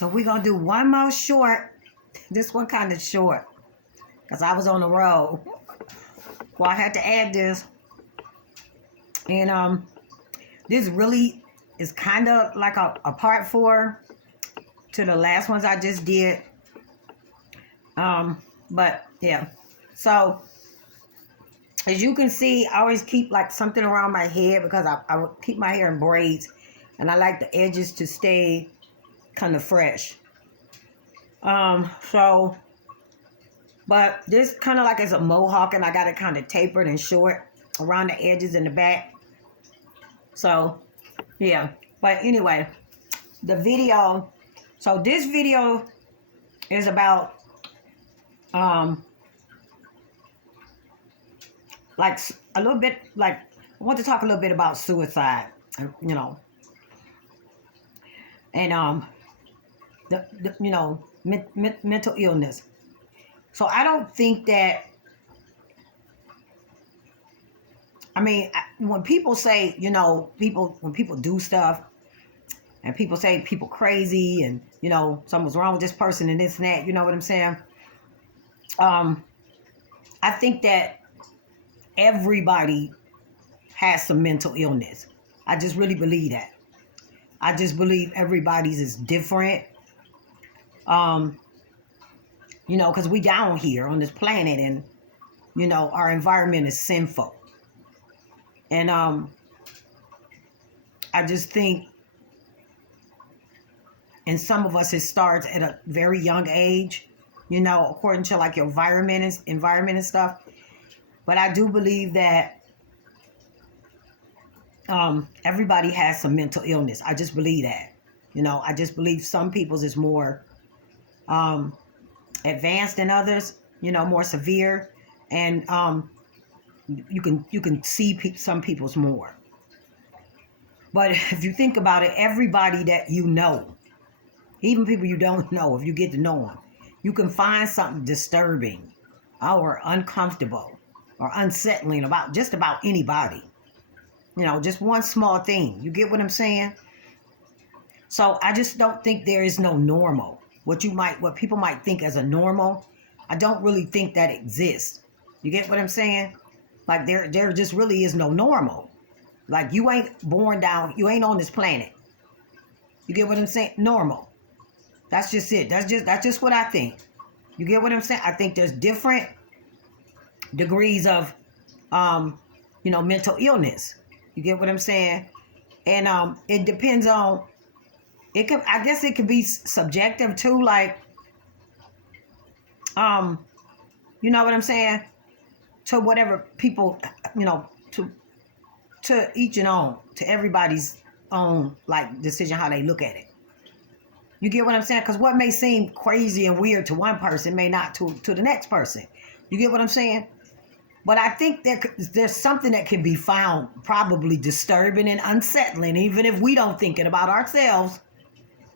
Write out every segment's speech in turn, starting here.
So we're going to do one more short. This one kind of short because I was on the road. Well, I had to add this. And this really is kind of like a part 4 to the last ones I just did. But yeah. So as you can see, I always keep like something around my head because I keep my hair in braids and I like the edges to stay kind of fresh. But this kind of like is a mohawk and I got it kind of tapered and short around the edges in the back. So yeah, but anyway, the video, so this video is about like a little bit, like I want to talk a little bit about suicide, you know, and the you know, mental illness. So I don't think that, I mean, when people say, you know, when people do stuff and people say people crazy and, you know, something's wrong with this person and this and that, you know what I'm saying? I think that everybody has some mental illness. I just really believe that. I just believe everybody's is different. You know, because we down here on this planet and, you know, our environment is sinful. And I just think, and some of us, it starts at a very young age, you know, according to like your environment and stuff. But I do believe that everybody has some mental illness. I just believe that. You know, I just believe some people's is more advanced than others, you know, more severe. And you can see some people's more. But if you think about it, everybody that you know, even people you don't know, if you get to know them, you can find something disturbing or uncomfortable or unsettling about just about anybody. You know, just one small thing. You get what I'm saying? So I just don't think there is no normal. What people might think as a normal, I don't really think that exists. You get what I'm saying? Like there just really is no normal. Like you ain't born down, you ain't on this planet. You get what I'm saying? Normal. That's just it. That's just what I think. You get what I'm saying? I think there's different degrees of you know, mental illness. You get what I'm saying? And it depends on, I guess it could be subjective too, like you know what I'm saying? To whatever people, you know, to each and own, to everybody's own like decision how they look at it. You get what I'm saying? Because what may seem crazy and weird to one person may not to the next person. You get what I'm saying? But I think there's something that can be found probably disturbing and unsettling, even if we don't think it about ourselves.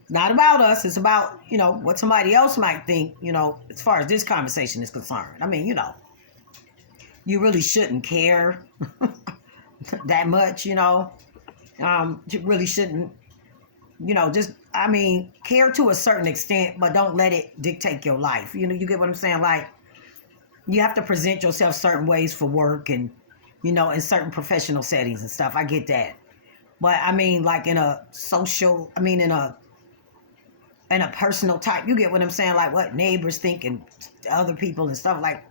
It's not about us. It's about, you know, what somebody else might think, you know, as far as this conversation is concerned. I mean, you know, you really shouldn't care that much, you know. You really shouldn't, you know, just, I mean, care to a certain extent, but don't let it dictate your life. You know, you get what I'm saying? Like, you have to present yourself certain ways for work and, you know, in certain professional settings and stuff. I get that. But I mean, like in a social, I mean, in a personal type, you get what I'm saying? Like what neighbors think and other people and stuff like,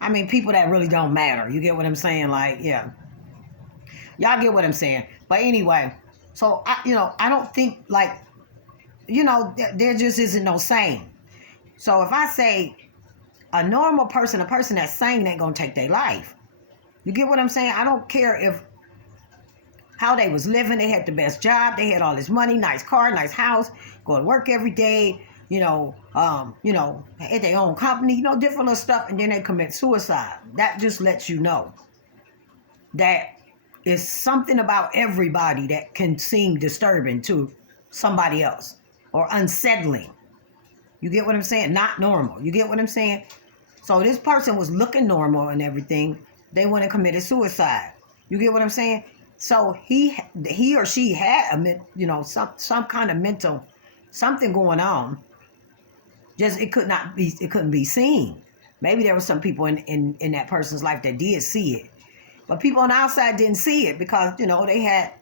I mean, people that really don't matter. You get what I'm saying? Like, yeah. Y'all get what I'm saying? But anyway, so, you know, I don't think like, you know, there just isn't no sane. So if I say a normal person, a person that's sane ain't going to take their life. You get what I'm saying? I don't care if how they was living. They had the best job. They had all this money, nice car, nice house, go to work every day, you know, had their own company, you know, different little stuff. And then they commit suicide. That just lets you know that it's something about everybody that can seem disturbing to somebody else or unsettling. You get what I'm saying? Not normal. You get what I'm saying? So this person was looking normal and everything. They went and committed suicide. You get what I'm saying? So he or she had a, you know, some kind of mental something going on. Just it couldn't be seen. Maybe there were some people in that person's life that did see it. But people on the outside didn't see it because, they had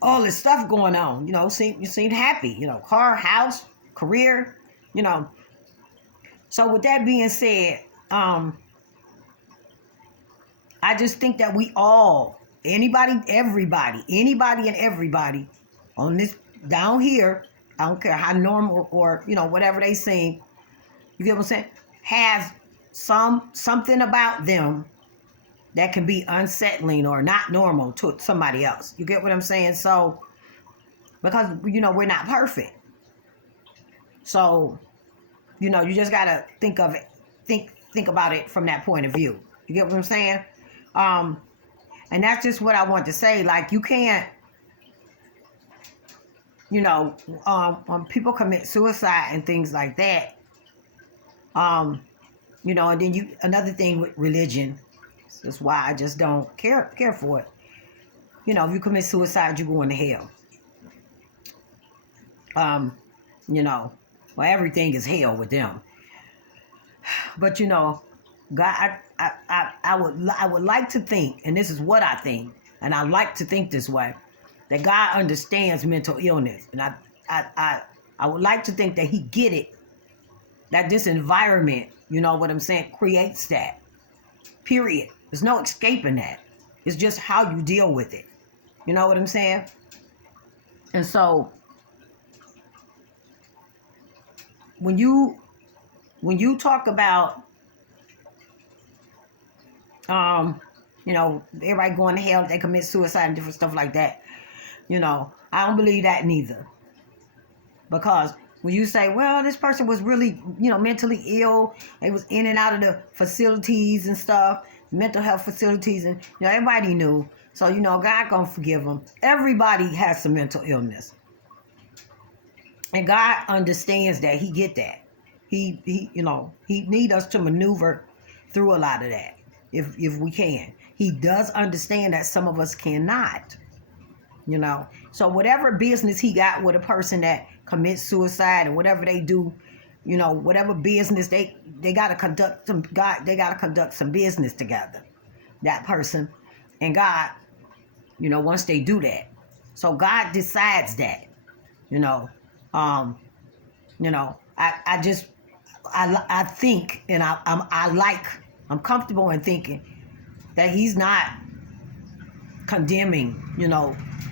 all this stuff going on. You seemed happy, car, house, career, you know. So with that being said, I just think that we all, anybody and everybody on this down here, I don't care how normal or, whatever they seem, you get what I'm saying, has something about them that can be unsettling or not normal to somebody else. You get what I'm saying? So, because, we're not perfect. So, you just got to think about it from that point of view. You get what I'm saying? And that's just what I want to say. Like, you can't, when people commit suicide and things like that, and then another thing with religion, that's why I just don't care for it. If you commit suicide, you're going to hell. Well, everything is hell with them. But God, I would like to think, and this is what I think, and I like to think this way, that God understands mental illness, and I would like to think that He get it, that this environment, what I'm saying, creates that. Period. There's no escaping that. It's just how you deal with it. You know what I'm saying? And so when you talk about everybody going to hell, they commit suicide and different stuff like that, I don't believe that neither. Because when you say, well, this person was really, mentally ill, they was in and out of the facilities and stuff, mental health facilities, and everybody knew. So, God gonna forgive them. Everybody has some mental illness. And God understands that. He get that. He need us to maneuver through a lot of that if we can. He does understand that some of us cannot. So whatever business He got with a person that commits suicide or whatever they do, whatever business they gotta conduct some business together, that person and God, once they do that. So God decides that, I think, and I'm comfortable in thinking that He's not condemning,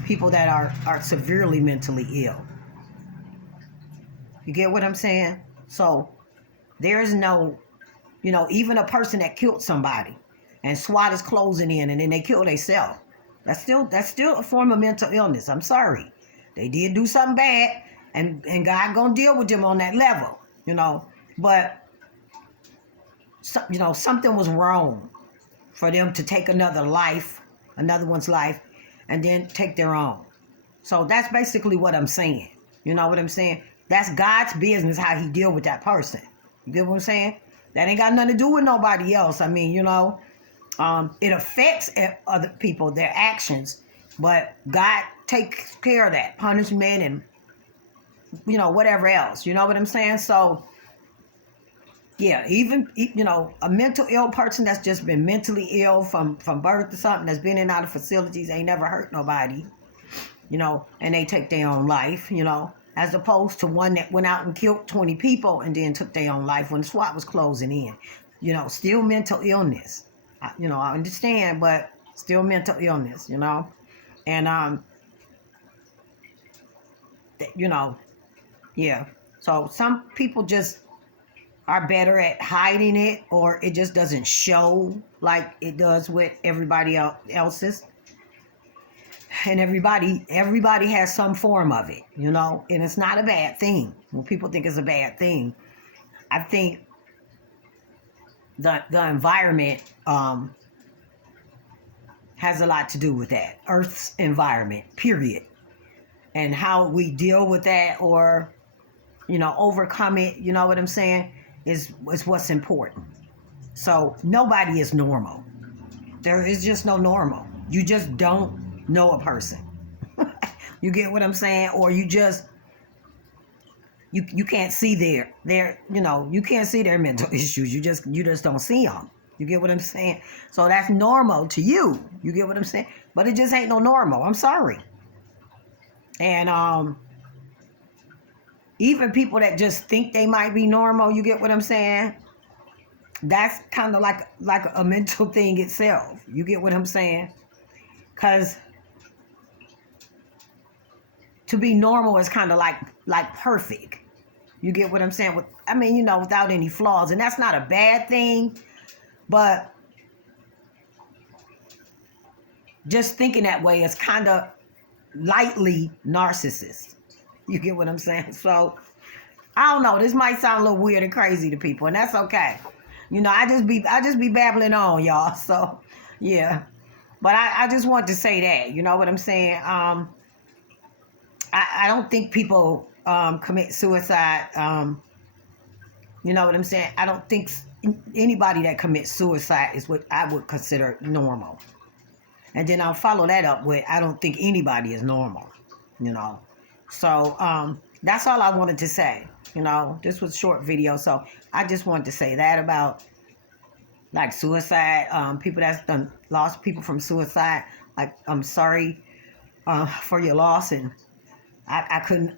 people that are severely mentally ill. You get what I'm saying? So there's no, even a person that killed somebody and SWAT is closing in and then they kill themselves. That's still a form of mental illness. I'm sorry. They did do something bad and God gonna deal with them on that level, But, something was wrong for them to take another one's life, and then take their own. So that's basically what I'm saying. You know what I'm saying? That's God's business how He deal with that person. You get what I'm saying? That ain't got nothing to do with nobody else. I mean, it affects other people, their actions, but God takes care of that punishment and, whatever else. You know what I'm saying? So, yeah, even, a mental ill person that's just been mentally ill from birth or something, that's been in and out of facilities, ain't never hurt nobody, and they take their own life, as opposed to one that went out and killed 20 people and then took their own life when the SWAT was closing in. Still mental illness. I understand, but still mental illness, And, yeah. So some people just are better at hiding it, or it just doesn't show like it does with everybody else's. And everybody has some form of it, and it's not a bad thing. When people think it's a bad thing, I think the environment has a lot to do with that. Earth's environment, period. And how we deal with that or, overcome it, you know what I'm saying, is what's important. So nobody is normal. There is just no normal. You just don't know a person. You get what I'm saying? Or you just you can't see their you can't see their mental issues. You just don't see them. You get what I'm saying? So that's normal to you. You get what I'm saying? But it just ain't no normal. I'm sorry. And even people that just think they might be normal, you get what I'm saying? That's kind of like a mental thing itself. You get what I'm saying? Because to be normal is kind of like perfect. You get what I'm saying? Without any flaws. And that's not a bad thing, but just thinking that way is kind of lightly narcissist. You get what I'm saying? So I don't know. This might sound a little weird and crazy to people, and that's okay. I just be babbling on, y'all. So yeah. But I just want to say that. You know what I'm saying? I don't think people commit suicide. You know what I'm saying? I don't think anybody that commits suicide is what I would consider normal. And then I'll follow that up with, I don't think anybody is normal. So that's all I wanted to say. This was a short video, so I just wanted to say that about like suicide. People that's done lost people from suicide. Like, I'm sorry for your loss, and I couldn't,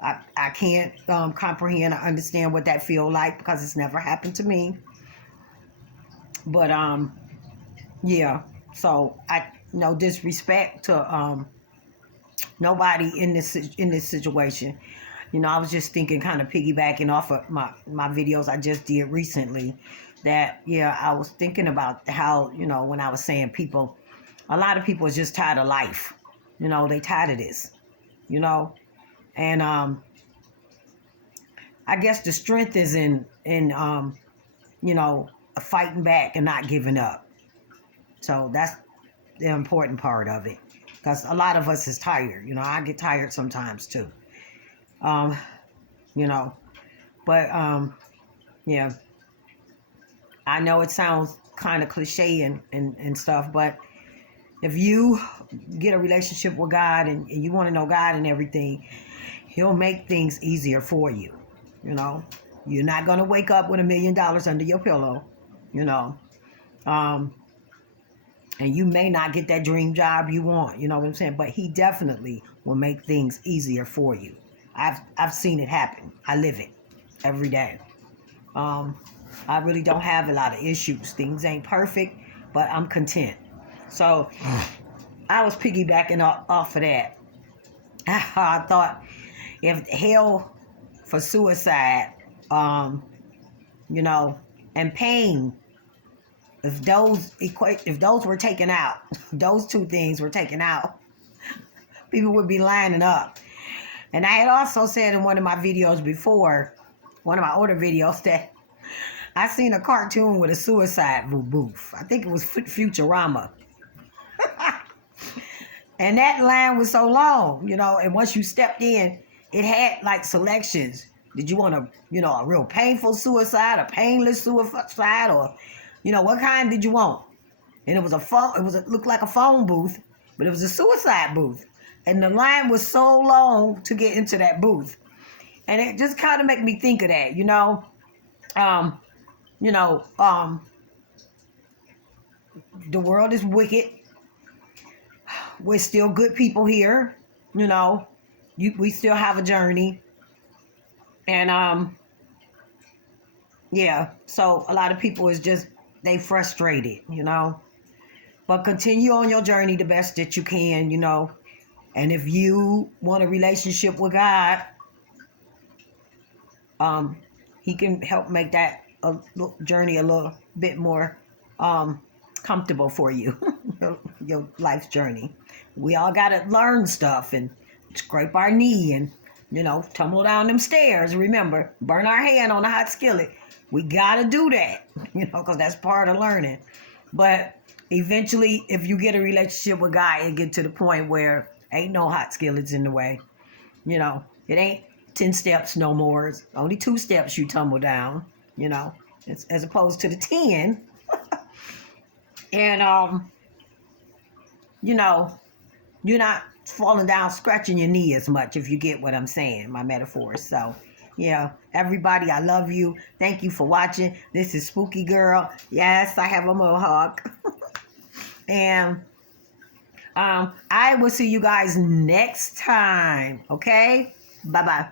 I can't comprehend or understand what that feel like, because it's never happened to me. But yeah. So no disrespect to nobody in this situation. I was just thinking, kind of piggybacking off of my videos I just did recently, that I was thinking about how, when I was saying a lot of people is just tired of life. They tired of this. And I guess the strength is in fighting back and not giving up. So that's the important part of it, because a lot of us is tired. I get tired sometimes too. But yeah, I know it sounds kind of cliche and stuff, but if you get a relationship with God and you want to know God and everything, He'll make things easier for you. You're not going to wake up with $1 million under your pillow, and you may not get that dream job you want, you know what I'm saying? But He definitely will make things easier for you. I've seen it happen. I live it every day. I really don't have a lot of issues. Things ain't perfect, but I'm content. So I was piggybacking off of that. I thought, if hell for suicide, and pain, if those were taken out, those two things were taken out, people would be lining up. And I had also said in one of my videos before, one of my older videos, that I seen a cartoon with a suicide booth. I think it was Futurama. And that line was so long, and once you stepped in, it had like selections. Did you want a real painful suicide, a painless suicide, or, what kind did you want? And it was a phone. It looked like a phone booth, but it was a suicide booth. And the line was so long to get into that booth. And it just kind of made me think of that, the world is wicked. We're still good people here, we still have a journey. And so a lot of people is just, they frustrated, but continue on your journey the best that you can, and if you want a relationship with God, He can help make that journey a little bit more comfortable for you. your life's journey. We all gotta learn stuff and scrape our knee and tumble down them stairs. Remember, burn our hand on a hot skillet. We gotta do that, because that's part of learning. But eventually, if you get a relationship with God, it get to the point where ain't no hot skillets in the way. It ain't 10 steps no more. It's only 2 steps you tumble down, as opposed to the 10. And you're not falling down scratching your knee as much, if you get what I'm saying, my metaphors. So Yeah, everybody, I love you. Thank you for watching. This is Spooky Girl. Yes, I have a mohawk. And I will see you guys next time. Okay? Bye-bye.